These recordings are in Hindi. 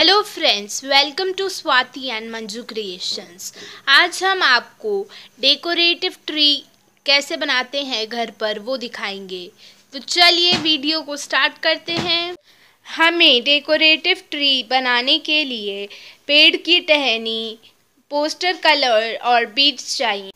Hello friends, welcome to Swati and Manju creations. आज हम आपको डेकोरेटिव ट्री कैसे बनाते हैं घर पर वो दिखाएंगे। तो चलिए वीडियो को स्टार्ट करते हैं। हमें डेकोरेटिव ट्री बनाने के लिए पेड़ की टहनी, पोस्टर कलर और बीड्स चाहिए।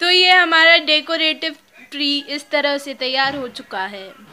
तो ये हमारा डेकोरेटिव ट्री इस तरह से तैयार हो चुका है।